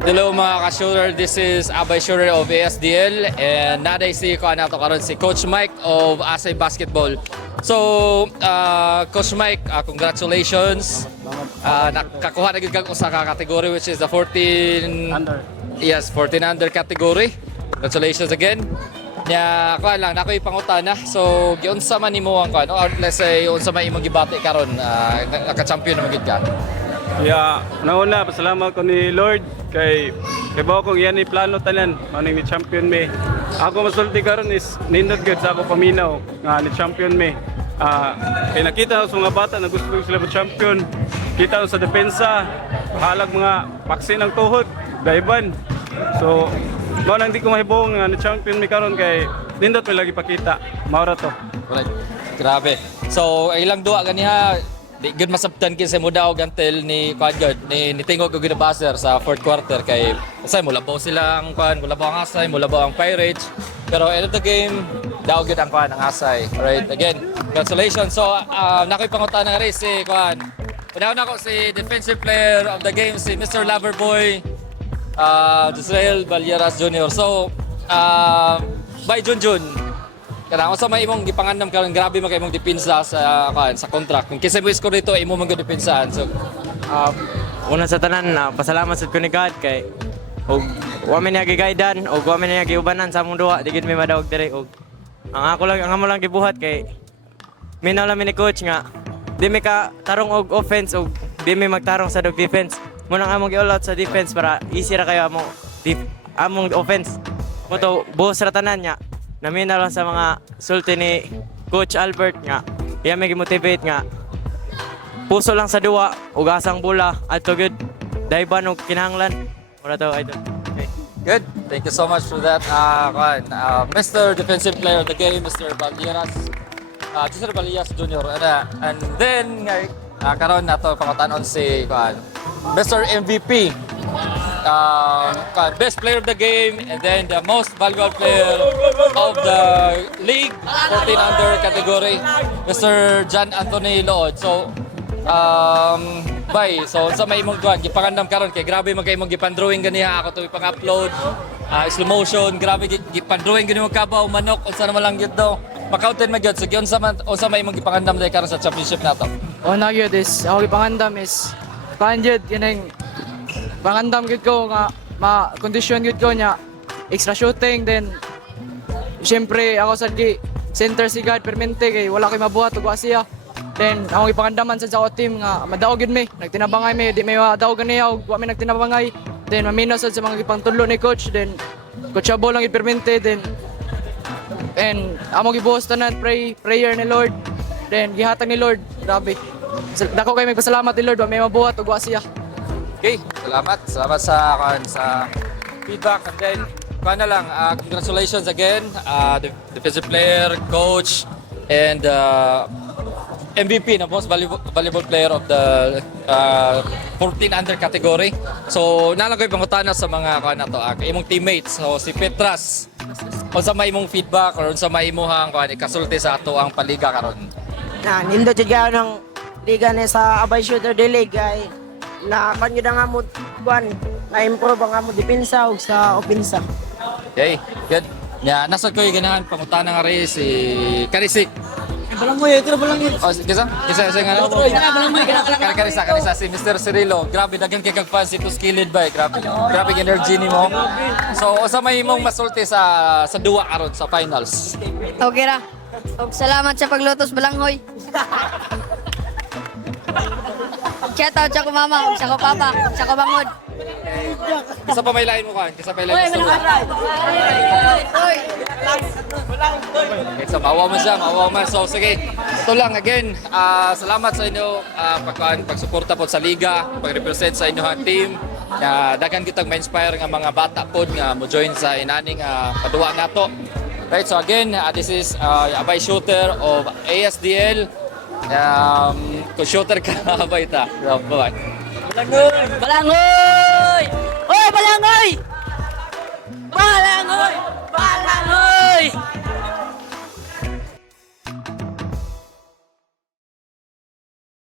Hello mga ka-shooter, this is Abay Shooter of ASDL and naday si ko nato karon si Coach Mike of Asay Basketball. So, Coach Mike, congratulations. Nakakuha na gid kag usa ka category which is the 14 Under. Yes, 14 under category. Congratulations again. Nya ko lang nako ipangutana. So, giunsa man nimo ang or let's say unsa man imong gibati karon naka-champion na magid ka. Yeah, nauna pasalamat ko ni Lord kay bawo ko yan ni plano tanan maning ni champion me. Ako masulti karon is nindot gud sa ako paminaw nga ni champion me. Kay nakita ko sa mga bata na gusto sila mo champion. Kita ko sa depensa, halag mga paksi ng tuhod, gaiban. So, mao nang di ko mahibong nga ni champion me karon kay nindot may lagi pakita. Maura to. Right. Grabe. So, ilang duwa ganiha di gud masabtan kinsa mo daw gantel ni Quadgod ni tingog og ginabaser sa fourth quarter kay asay mo labaw sila ang kuan, labaw ang Asay, mo labaw ang Pirates. Pero end of the game, daw gud ang kuan ang Asay. Right. Again, congratulations. So, nakoy pangutana nga rin si kuan. Unaw na ko si defensive player of the game si Mr. Loverboy Josrael Balyeras Jr. So, by Junjun, kailangan sa may imong gipangandam karon grabe man kay imong depensa sa contract. Kung kinsa mo score dito imo man gyud depensahan. So Una sa tanan, pasalamat sa ko ni God kay og wa man niya gigaidan og wa man niya giubanan sa among duha digid may madawag diri og ang amo lang gibuhat kay minaw lang ni coach nga di mi ka tarong og offense og di mi magtarong sa defense. Muna among gi-all out sa defense para easy ra kayo among offense. Mo to buhos ra tanan niya. Naminaw lang sa mga sulti ni Coach Albert nga iya may motivate nga puso lang sa duwa ug asang bola adto gud dayban og kinahanglan wala to idol. Okay. good. Thank you so much for that. Mr. Defensive Player of the Game, Mr. Balyeras. Mr. Balyeras Jr. And then karon nato pangutanon si Mr. MVP. Best player of the game and then the most valuable player of the league 14 under category Mr. John Anthony Lood. So sa may imong kuan gipangandam karon kay grabe man kay imong gipandrawing ganiha ako to ipang-upload slow motion grabe gipandrawing gani mo kabaw manok unsa naman lang gyud do makaunted man gyud so unsa may imong gipangandam dai karon sa championship nato. Na gyud is ako gipangandam is panjud kining pangandam gud ko nga ma-condition gud ko nya extra shooting then syempre ako sa center si God permente kay wala kay mabuhat ug wa siya then ako ipangandaman sa ako team nga madaog gud mi nagtinabangay mi di may madaog ganiya ug wa mi nagtinabangay then mamino sad sa mga gipangtudlo ni coach then coachable lang permente then and amo gibuhos tanan prayer ni Lord then gihatag ni Lord grabe dako kay magpasalamat ni Lord wa may mabuhat ug wa siya. Okay, salamat sa feedback and then na lang congratulations again defensive player, coach and MVP na most valuable player of the 14 under category. So nalagoy pangutana sa mga imong teammates. So si Petras unsa may imong feedback or unsa may imong ikasulti sa ato ang paliga karon? Nindot jud gyud ng liga ni sa Abay Shooter de League ay na kanyo na nga mo buwan na-improve ang amo depensa ug sa opensa. Okay, good. Nasad ko yung ganahan pangutana nga rin si Karisik. Balangoy, ito balangoy. Kisa nga? Karisa, si Mr. Cirilo. Grabe, dagan kay kag fans ito skilled ba? Grabe energy ni mo. So, usa may imong masulti sa duwa karon sa finals. Okay ra. Og salamat sa paglutos balanghoy. Shout out sa ko mama, sa ko papa, sa ko bangod. Kisa pa may lain mo kan? Kisa pa may lain mo. Okay, so maawa man. So sige, ito lang again. Salamat sa inyo pagsuporta po sa liga, pag-represent sa inyong team. Daghan kitang ma-inspire nga mga bata pod nga mo join sa inaning paduwa nato. Right, so again, this is Abay Shooter of ASDL. Kung shooter ka, abay ta. Bye-bye. Balangoy! Oy, balangoy! Balangoy! Balangoy!